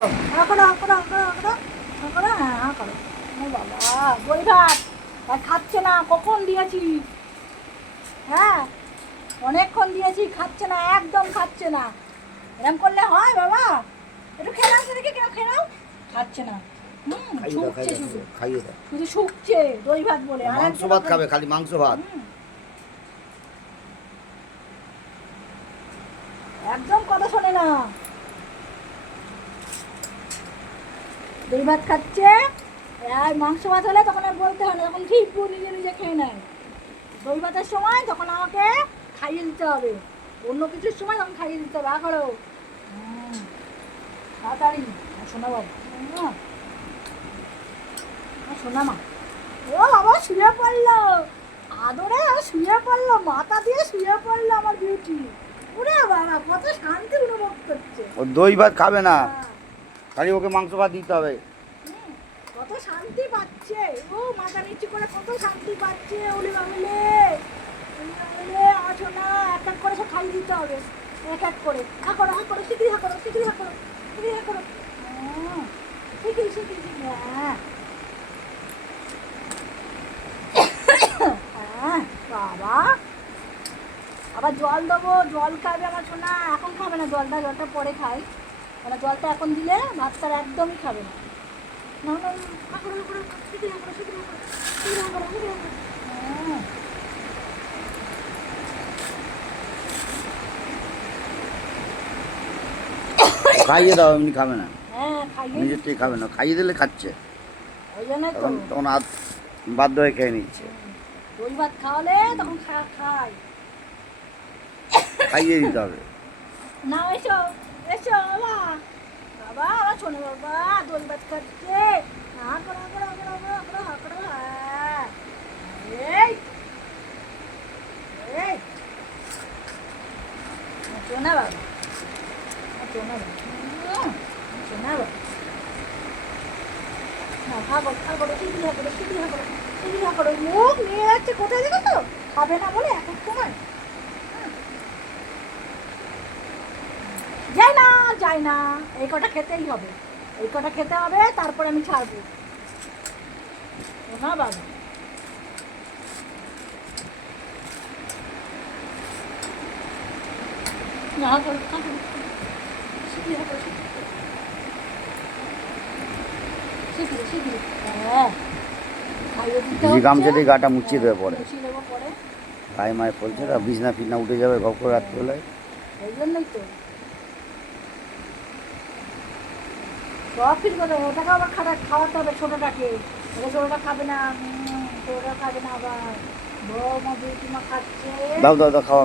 হা করো হা করো হা করো হা করো হা করো, হ্যাঁ হা করো। ও বাবা, দই ভাত আর খাচ্ছে না, কখন দিয়েছি? হ্যাঁ, অনেকক্ষণ দিয়েছি, খাচ্ছে না, একদম খাচ্ছে না। এরকম করলে হয় বাবা? একটু খেয়ে নাও দেখি, কেউ খেয়ে নাও। খাচ্ছে না। শুকছে শুধু, খাইয়ে দাও। শুধু শুকছে দই ভাত বলে। আর মাংস ভাত খাবে, খালি মাংস ভাত। একদম কথা শোনে না। দই ভাত খাচ্ছে, আর মাংস ভাত হলে তখন আর বলতে হয় না, তখন ঠিক নিজে নিজে খেয়ে নেয়। দই ভাতের সময় তখন আমাকে খাইয়ে দিতে হবে, অন্য কিছুর সময় তখন খাইয়ে দিতে হবে। করো তাড়াতাড়ি। শোনা বাবা, শোনা মা। ও বাবা শুয়ে পড়লো, আদরে শুয়ে পড়লো, মাথা দিয়ে শুয়ে পড়লো আমার বিউটি। ওরে বাবা, কত শান্তি অনুভব করছে। ও দই ভাত খাবে না, খালি ওকে মাংস ভাত দিতে হবে। কত শান্তি পাচ্ছে, ও মাথা নিচু করে কত শান্তি পাচ্ছে। ওলি বাবুলে, ওলি বাবুলে, আসো না, এক এক করে সব খাইয়ে দিতে হবে, এক এক করে। হা করো হা করো, শিগগিরি হা করো, শিগগিরি হা করো, শিগগিরি হা করো। শিগগিরি শিগগিরি শিগগিরি, হ্যাঁ হ্যাঁ বাবা। আবার জল দেবো, জল খাবে আমার সোনা। এখন খাবে না জলটা, জলটা পরে খাই, মানে জলটা এখন দিলে ভাতটা একদমই খাবে না। না না না, হা করো হা করো, শিগগিরি হা করো, শিগগিরি হা করো, শিগগিরি হা করো, শিগগিরি হা করো। হ্যাঁ খাইয়ে দাও, এমনি খাবে না, হ্যাঁ খাইয়ে নিজের থেকে খাবে না। খাইয়ে দিলে খাচ্ছে, ওই জন্যই তো তখন তখন বাধ্য হয়ে খেয়ে নিচ্ছে। দই ভাত খাওয়ালে তখন খাই। খাইয়ে দিতে হবে। না এসো, এসো বাবা, বাবা আমার শোনো বাবা, দই ভাত খাচ্ছে। হা করো হা করো হা করো হা করো হা করো, হ্যাঁ এই এই শোনা বাবা, শোনা বাবা, শোনা বাবা। হা করো হা করো, শিগগিরি হা করো, শিগগিরি হা করো, শিগগিরি হা করো। মুখ নিয়ে যাচ্ছে কোথায় দেখো তো, খাবে না বলে এক এক সময়। যাই না, যাই না, এই কটা খেতেই হবে, এই কটা খেতে হবে, তারপরে আমি ছাড়বো। না বাবা, না করো, না করো, শিগগিরি হা করো, শিগগিরি শিগগিরি, হ্যাঁ খাইয়ে দিতে বেশি হচ্ছে। গামছা গাটা মুছিয়ে দেবে পরে, মুছিয়ে দেবো পরে। গায়ে মায়ে পড়ছে না, বিছনা ফিছনা উঠে যাবে ঘপ করে রাত্রিবেলায়। এই জন্যই তো সব কিছু কথা। ওটাকে আবার খাওয়াতে হবে ছোটোটাকে, ওটা ছোটোটা খাবে না, ছোটোটা খাবে না আবার। বৌমা বিউটিমা খাচ্ছে। দাও দাও দাও, খাওয়া।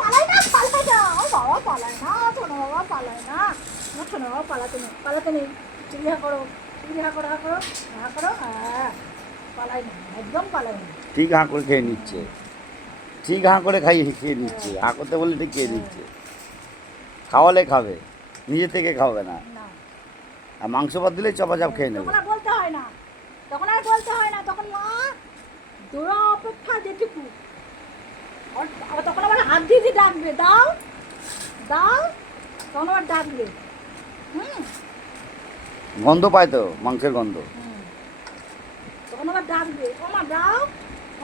পালাই না, পালাই না, ও বাবা পালায় না, শোনো বাবা পালায় না, শোনো বাবা পালাতে নেই, পালাতে নেই। চিড়িয়া করো, চিড়িয়া করো, হা করো হা করো, হ্যাঁ পালাই না, একদম পালাই না। ঠিক হাঁ করে খেয়ে নিচ্ছে, ঠিক হাঁ করে খেয়ে নিচ্ছে, হাঁ করতে বললে ঠিক খেয়ে নিচ্ছে। খাওয়ালে খাবে, নিজে থেকে খাবে না। আর মাংস ভাত দিলে চপাচাপ খেয়ে নেবে। তখন আর বলতে হয় না, তখন আর বলতে হয় না, তখন মা দোড়া অপেক্ষা যেটুকু। আবার তখন আবার হাত দিয়ে দিয়ে ডাকবে, দাও দাও, তখন আবার ডাকবে। গন্ধ পায় তো, মাংসের গন্ধ। তখন আবার ডাকবে, ওমা দাও,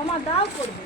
ওমা দাও করবে।